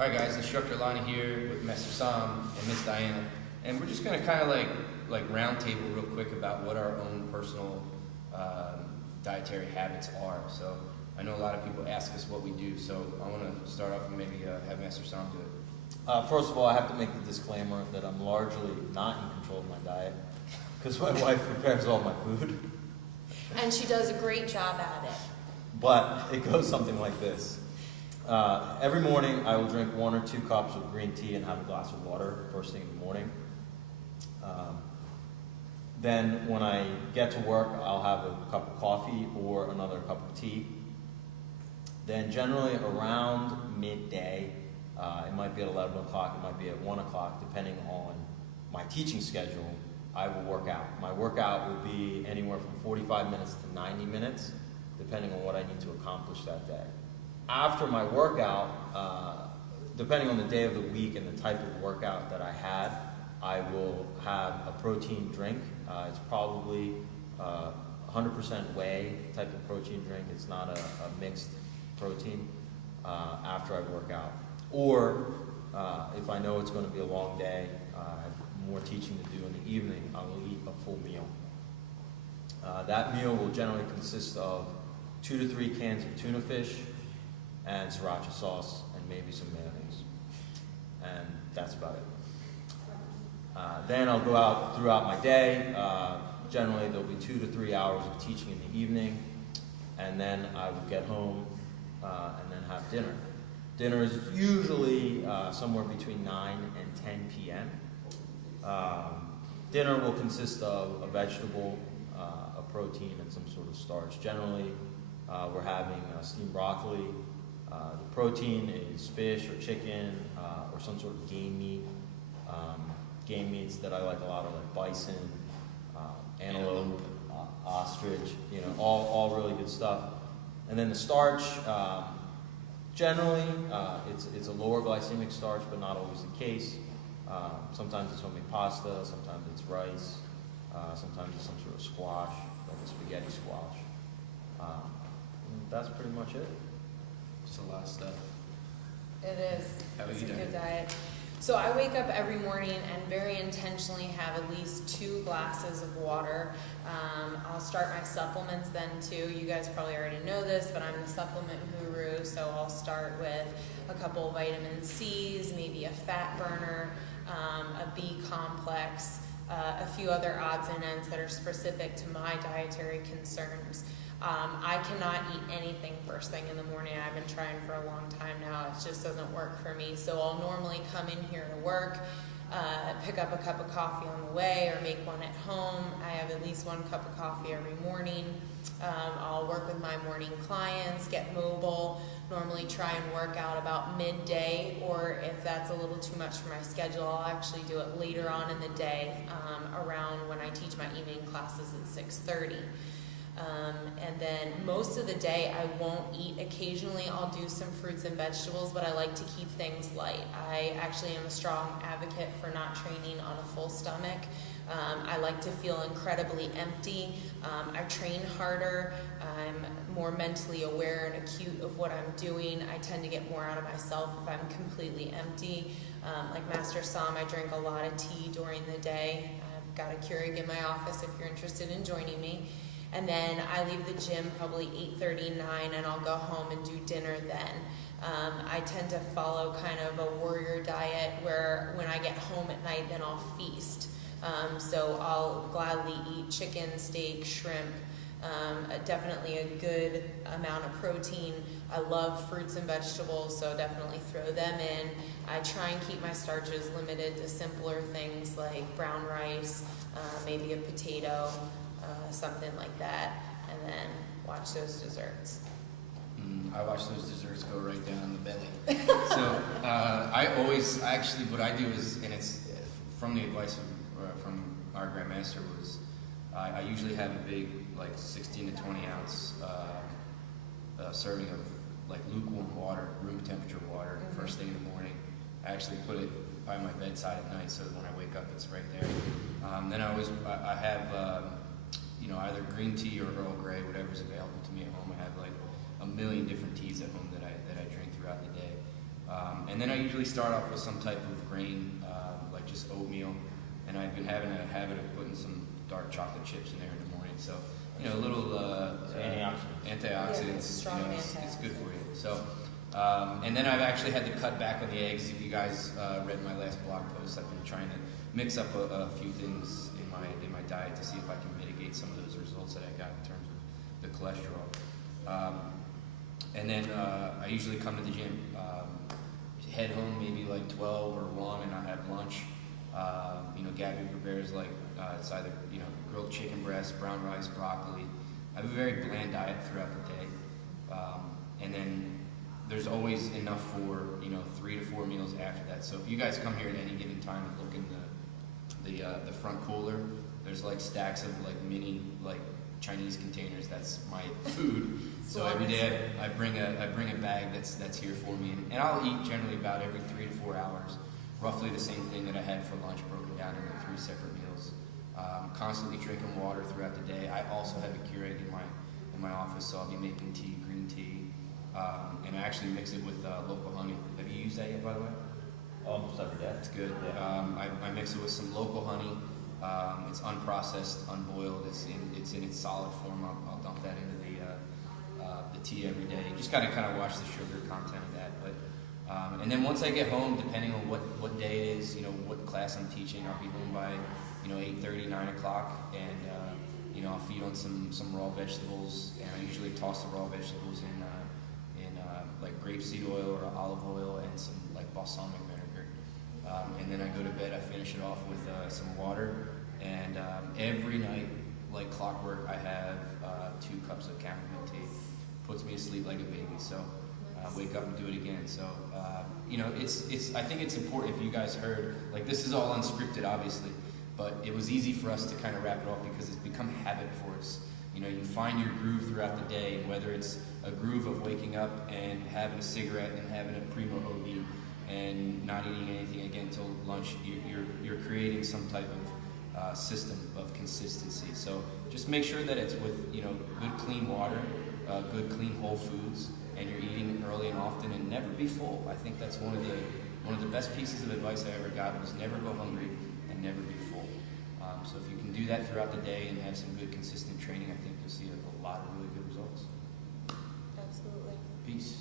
Alright guys, Instructor Lonnie here with Master Sam and Miss Diana. And we're just gonna kind of like round table real quick about what our own personal dietary habits are. So I know a lot of people ask us what we do, so I wanna start off and maybe have Master Sam do it. First of all, I have to make the disclaimer that I'm largely not in control of my diet because my wife prepares all my food. And she does a great job at it. But it goes something like this. Every morning I will drink 1 or 2 cups of green tea and have a glass of water first thing in the morning. Then when I get to work, I'll have a cup of coffee or another cup of tea. Then generally around midday, it might be at 11 o'clock, it might be at 1 o'clock, depending on my teaching schedule, I will work out. My workout will be anywhere from 45 minutes to 90 minutes, depending on what I need to accomplish that day. After my workout, depending on the day of the week and the type of workout that I had, I will have a protein drink. It's probably 100% whey type of protein drink. It's not a mixed protein after I work out. Or if I know it's going to be a long day, I have more teaching to do in the evening, I will eat a full meal. That meal will generally consist of 2 to 3 cans of tuna fish and sriracha sauce and maybe some mayonnaise. And that's about it. Then I'll go out throughout my day. Generally there'll be 2 to 3 hours of teaching in the evening, and then I will get home and then have dinner. Dinner is usually somewhere between 9 and 10 p.m. Dinner will consist of a vegetable, a protein, and some sort of starch. Generally, we're having steamed broccoli. The protein is fish or chicken or some sort of game meat. Game meats that I like a lot are like bison, antelope, ostrich, all really good stuff. And then the starch, generally, it's a lower glycemic starch, but not always the case. Sometimes it's homemade pasta, sometimes it's rice, sometimes it's some sort of squash, like a spaghetti squash. That's pretty much it. It's a lot of stuff. It is. How about It's you, a Diana? good diet. So I wake up every morning and very intentionally have at least 2 glasses of water. I'll start my supplements then too. You guys probably already know this, but I'm the supplement guru, so I'll start with a couple of vitamin C's, maybe a fat burner, a B complex, a few other odds and ends that are specific to my dietary concerns. I cannot eat anything first thing in the morning. I've been trying for a long time now. It just doesn't work for me. So I'll normally come in here to work, pick up a cup of coffee on the way or make one at home. I have at least 1 cup of coffee every morning. I'll work with my morning clients, get mobile, normally try and work out about midday, or if that's a little too much for my schedule, I'll actually do it later on in the day, around when I teach my evening classes at 6:30. And then most of the day I won't eat. Occasionally I'll do some fruits and vegetables, but I like to keep things light. I actually am a strong advocate for not training on a full stomach. I like to feel incredibly empty. I train harder. I'm more mentally aware and acute of what I'm doing. I tend to get more out of myself if I'm completely empty. Like Master Sam, I drink a lot of tea during the day. I've got a Keurig in my office if you're interested in joining me. And then I leave the gym probably 8:30, 9, and I'll go home and do dinner then. I tend to follow kind of a warrior diet where when I get home at night, then I'll feast. So I'll gladly eat chicken, steak, shrimp, definitely a good amount of protein. I love fruits and vegetables, so definitely throw them in. I try and keep my starches limited to simpler things like brown rice, maybe a potato, something like that, and then watch those desserts. I watch those desserts go right down in the belly. So what I do is, and it's from the advice from our grandmaster, was I usually have a big, like 16 to 20 ounce serving of like lukewarm water, room temperature water, first thing in the morning. I actually put it by my bedside at night so that when I wake up it's right there. Then I have either green tea or Earl Grey, whatever's available to me at home. I have like a million different teas at home that I drink throughout the day. And then I usually start off with some type of grain, like just oatmeal. And I've been having a habit of putting some dark chocolate chips in there in the morning. So, a little antioxidants. Strong It's good for you. So, and then I've actually had to cut back on the eggs. If you guys read my last blog post, I've been trying to mix up a few things in my diet to see if I can mitigate some of those results that I got in terms of the cholesterol. And then I usually come to the gym, head home maybe like 12 or 1, and I have lunch. Gabby prepares it's either grilled chicken breast, brown rice, broccoli. I have a very bland diet throughout the day, and then there's always enough for 3 to 4 meals after that. So if you guys come here at any given time and look in the front cooler, there's stacks of mini Chinese containers. That's my food. So every day I bring a bag that's here for me, and I'll eat generally about every 3 to 4 hours, roughly the same thing that I had for lunch, broken down into 3 separate meals. Constantly drinking water throughout the day. I also have a Keurig in my office, so I'll be making tea, green tea, and I actually mix it with local honey. Have you used that yet, by the way? Almost every day. It's good. Yeah. I mix it with some local honey. It's unprocessed, unboiled. It's in its solid form. I'll dump that into the tea every day. You just gotta kind of watch the sugar content of that. But and then once I get home, depending on what day it is, what class I'm teaching, I'll be home by 8:30, 9 o'clock, and I'll feed on some raw vegetables, and I usually toss the raw vegetables in grapeseed oil or olive oil and some balsamic vinegar. And then I go to bed. I finish it off with some water, and every night, like clockwork, I have 2 cups of chamomile tea. Puts me to sleep like a baby. So wake up and do it again. So it's I think it's important. If you guys heard, this is all unscripted, obviously, but it was easy for us to kind of wrap it off because it's become habit for us. You find your groove throughout the day, and whether it's a groove of waking up and having a cigarette and having a primo hoagie and not eating anything again until lunch, you're creating some type of system of consistency. So just make sure that it's with good clean water, good clean whole foods, and you're eating early and often, and never be full. I think that's one of the best pieces of advice I ever got was never go hungry and never be full. So if you can do that throughout the day and have some good consistent training, I think you'll see a lot of really good results. Absolutely. Peace.